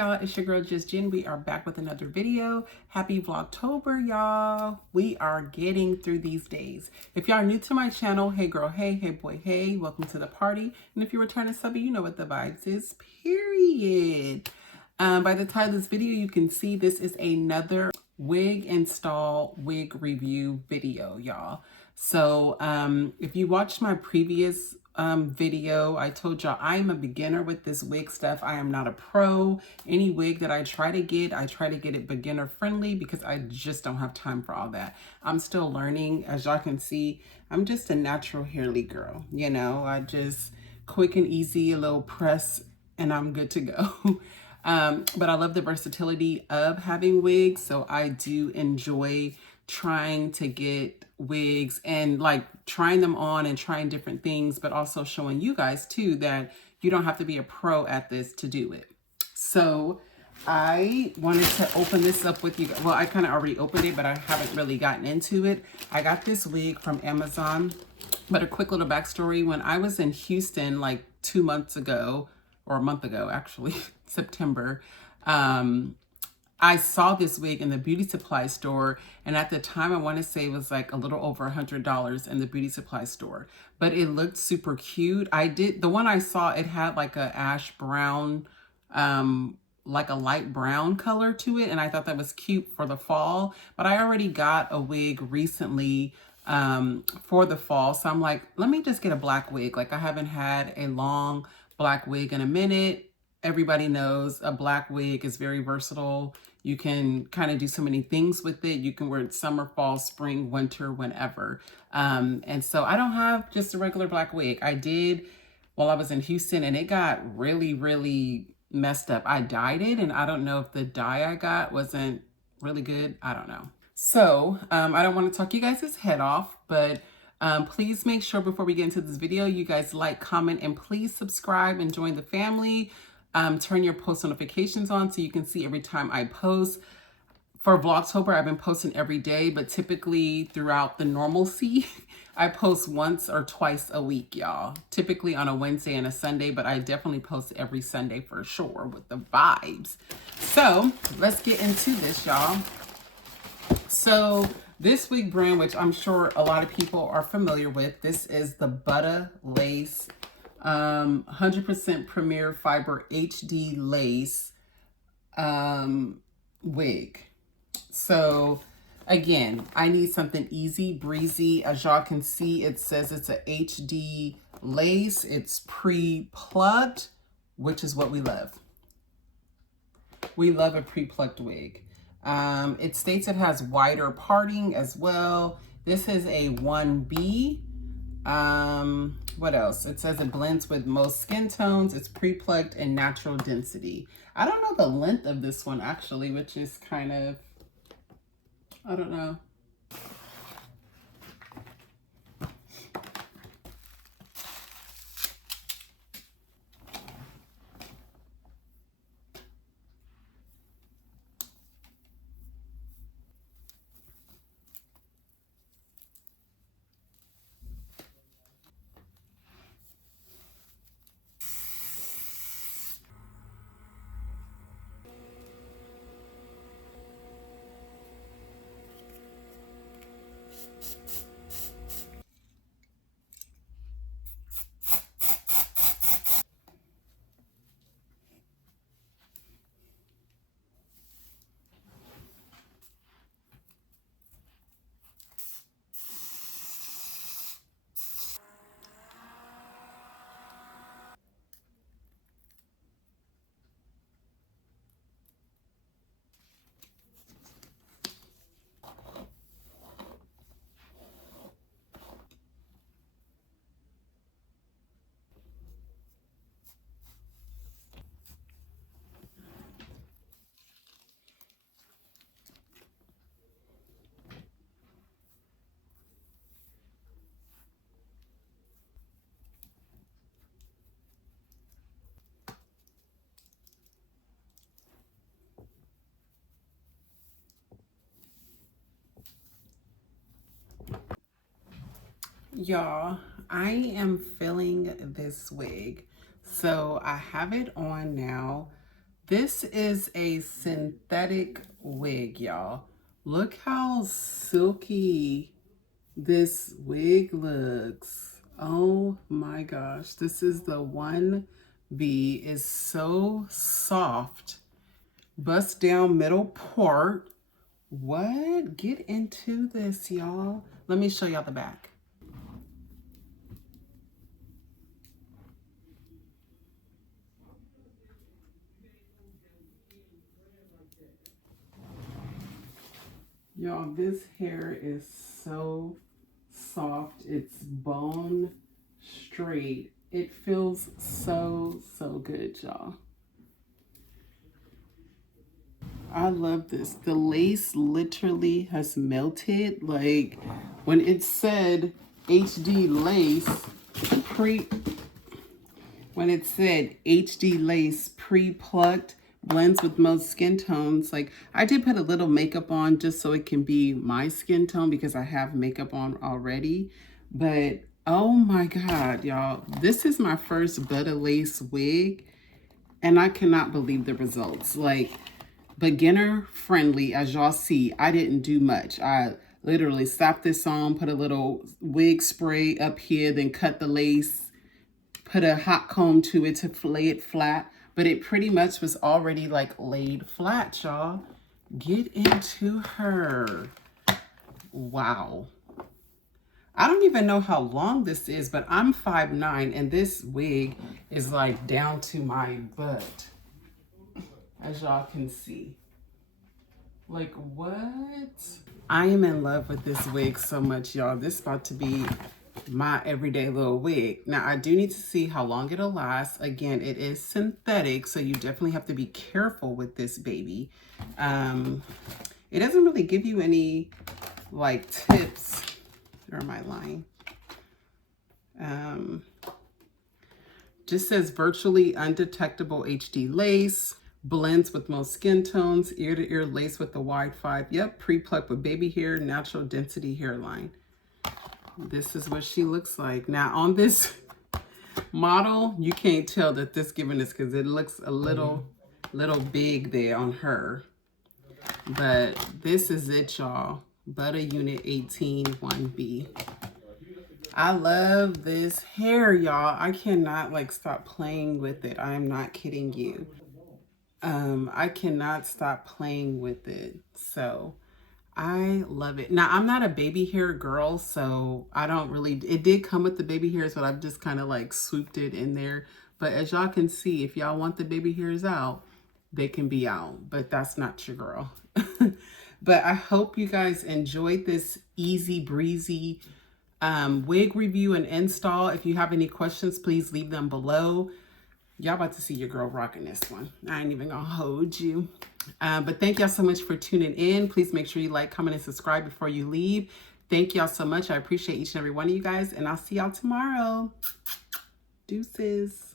y'all, it's your girl Just Jen. We are back with another video. Happy Vlogtober, y'all. We are getting through these days. If y'all are new to my channel, hey girl, hey boy, hey, welcome to the party. And if you're returning subby, you know what the vibes is, period. By the title of this video, you can see this is another wig install, wig review video, y'all. So if you watched my previous video, I told y'all I'm a beginner with this wig stuff. I am not a pro. Any wig that I try to get it beginner friendly because I just don't have time for all that. I'm still learning. As y'all can see, I'm just a natural hairly girl. You know, I just quick and easy, a little press, and I'm good to go. But I love the versatility of having wigs, so I do enjoy trying to get wigs and like trying them on and trying different things, but also showing you guys too that you don't have to be a pro at this to do it. So I wanted to open this up with you. Well, I kind of already opened it, but I haven't really gotten into it. I got this wig from Amazon, but a quick little backstory. When I was in Houston like 2 months ago, or a month ago, actually, September, I saw this wig in the beauty supply store, and at the time I want to say it was like a little over $100 in the beauty supply store, but it looked super cute. The one I saw, it had like a ash brown, like a light brown color to it, and I thought that was cute for the fall, but I already got a wig recently for the fall, so I'm like, let me just get a black wig. Like, I haven't had a long black wig in a minute. Everybody knows a black wig is very versatile. You can kind of do so many things with it. You can wear it summer, fall, spring, winter, whenever. And so I don't have just a regular black wig. I did while I was in Houston, and it got really, really messed up. I dyed it, and I don't know if the dye I got wasn't really good. I don't know. So I don't want to talk you guys' head off, but please make sure before we get into this video, you guys like, comment, and please subscribe and join the family. Turn your post notifications on so you can see every time I post. For Vlogtober, I've been posting every day, but typically throughout the normalcy, I post once or twice a week, y'all. Typically on a Wednesday and a Sunday, but I definitely post every Sunday for sure with the vibes. So let's get into this, y'all. So this wig brand, which I'm sure a lot of people are familiar with, this is the BUTTA lace 100% Premier Fiber HD lace wig. So again, I need something easy breezy. As y'all can see, it says it's a HD lace. It's pre-plucked, which is what we love. We love a pre-plucked wig. It states it has wider parting as well. This is a 1B. What else? It says it blends with most skin tones. It's pre-plucked and natural density. I don't know the length of this one actually, which is kind of, I don't know. Y'all, I am feeling this wig. So I have it on now. This is a synthetic wig, y'all. Look how silky this wig looks. Oh my gosh. This is the 1B. Is so soft. Bust down middle part. What? Get into this, y'all. Let me show y'all the back. Y'all, this hair is so soft. It's bone straight. It feels so good, y'all. I love this. The lace literally has melted. Like when it said HD lace pre-plucked, blends with most skin tones. Like I did put a little makeup on just so it can be my skin tone because I have makeup on already. But oh my God, y'all, this is my first BUTTA lace wig and I cannot believe the results. Like beginner friendly, as y'all see. I didn't do much. I literally slapped this on, put a little wig spray up here, then cut the lace, put a hot comb to it to lay it flat, but it pretty much was already like laid flat, y'all. Get into her. Wow. I don't even know how long this is, but I'm 5'9", and this wig is like down to my butt, as y'all can see. Like what? I am in love with this wig so much, y'all. This is about to be my everyday little wig. Now I do need to see how long it'll last. Again, it is synthetic, so you definitely have to be careful with this baby. It doesn't really give you any like tips, or am I lying? Just says virtually undetectable HD lace, blends with most skin tones, ear to ear lace with the wide 5. Yep, pre-plucked with baby hair, natural density hairline. This is what she looks like. Now on this model, you can't tell that this given this because it looks a little big there on her. But this is it, y'all. BUTTA Unit 18 1B. I love this hair, y'all. I cannot like stop playing with it. I am not kidding you. I cannot stop playing with it. So I love it. Now, I'm not a baby hair girl, so I don't really, it did come with the baby hairs, but I've just kind of like swooped it in there. But as y'all can see, if y'all want the baby hairs out, they can be out, but that's not your girl. But I hope you guys enjoyed this easy breezy wig review and install. If you have any questions, please leave them below. Y'all about to see your girl rocking this one. I ain't even gonna hold you. But thank y'all so much for tuning in. Please make sure you like, comment, and subscribe before you leave. Thank y'all so much. I appreciate each and every one of you guys, and I'll see y'all tomorrow. Deuces.